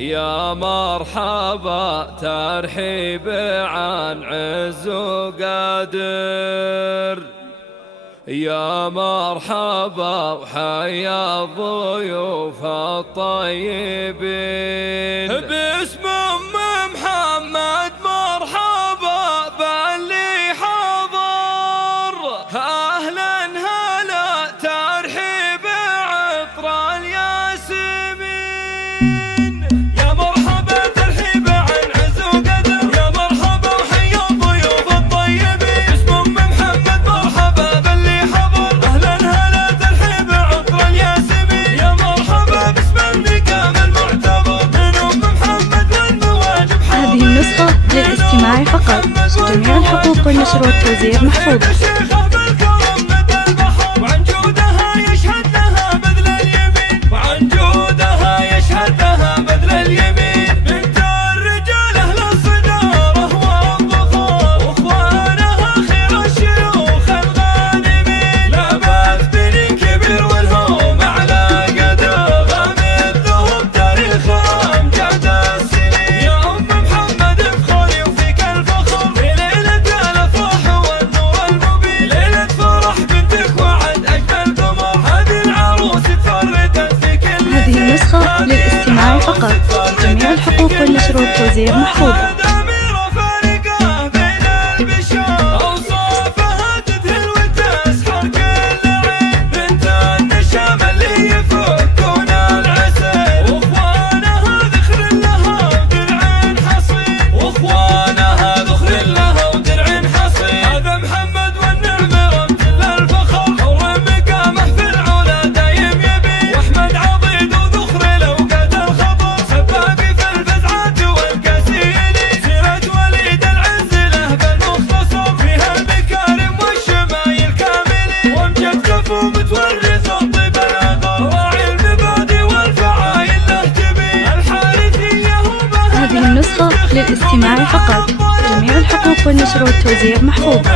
يا مرحبا ترحيب عن عز وقادر، يا مرحبا وحيا الضيوف الطيبين. باسم محمد مرحبا باللي حضر، أهلا هلا ترحيب عطر الياسمين. يا مرحبا ترحيب عن عز وقدر، يا مرحبا وحيا الضيوف الطيبين. باسم محمد مرحبا باللي حضر، أهلا هلا ترحيب عطر الياسمين. يا مرحبا باسم النقام المعتبر من محمد والمواجب حاضر. هذه النسخة للاستماع فقط، جميع الحقوق والنشر والتوزيع محفوظة. وعن جودها يشهد لها بذل اليمين، وعن جودها يشهد لها بذل اليمين. بنت الرجال أهل الصدارة والظفار، واخوانها خير الشيوخ الغانمين. لا بأس بني كبير والهم على قدر، مثلهم تاريخ أمجاد السنين. يا أم محمد افخري وفيك الفخر، في ليلة الأفراح والنور المبين. ليلة فرح بنتك وعد أجمل قمر، هذه العروس تفردت في كل. هذه النسخة للاستماع فقط، جميع الحقوق والنشر والتوزيع محفوظة. للاستماع فقط، جميع الحقوق والنشر والتوزيع محفوظة.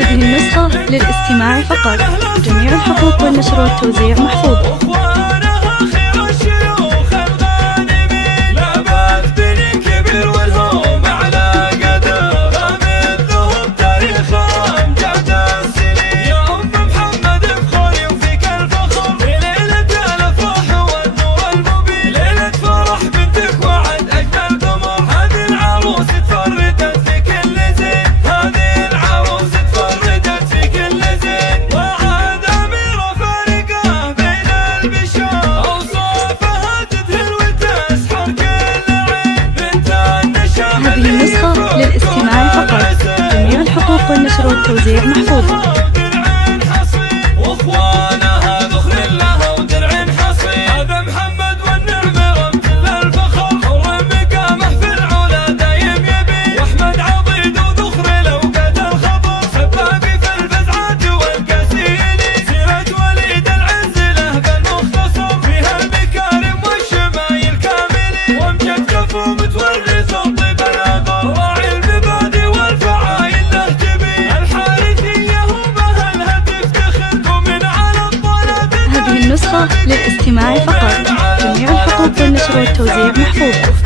هذه النسخة للاستماع فقط، جميع الحقوق والنشر والتوزيع محفوظة. هذه النسخة للاستماع فقط، جميع الحقوق والنشر والتوزيع محفوظة. للاستماع فقط، جميع الحقوق والنشر والتوزيع محفوظة.